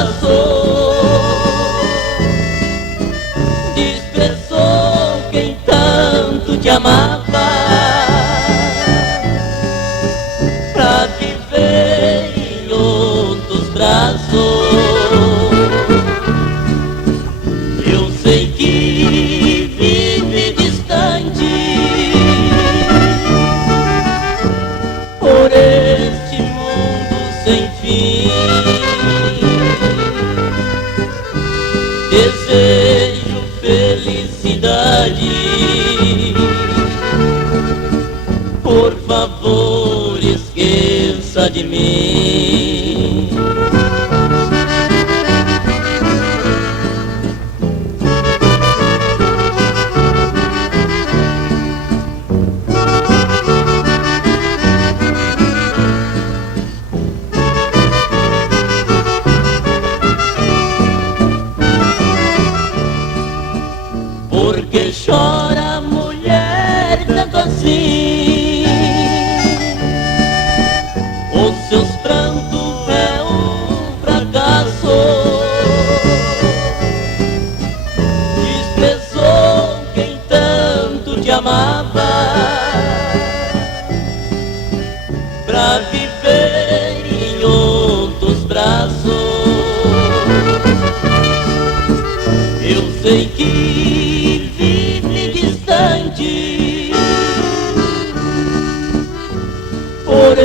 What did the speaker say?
passou, desprezou quem tanto te amava, pra viver em outros braços. Eu sei que vive distante por este mundo sem fim. Desejo felicidade, por favor esqueça de mim. Por que chora, mulher, tanto assim? Os seus prantos é um fracasso. Desprezou quem tanto te amava, pra viver em outros braços. Eu sei que vive distante por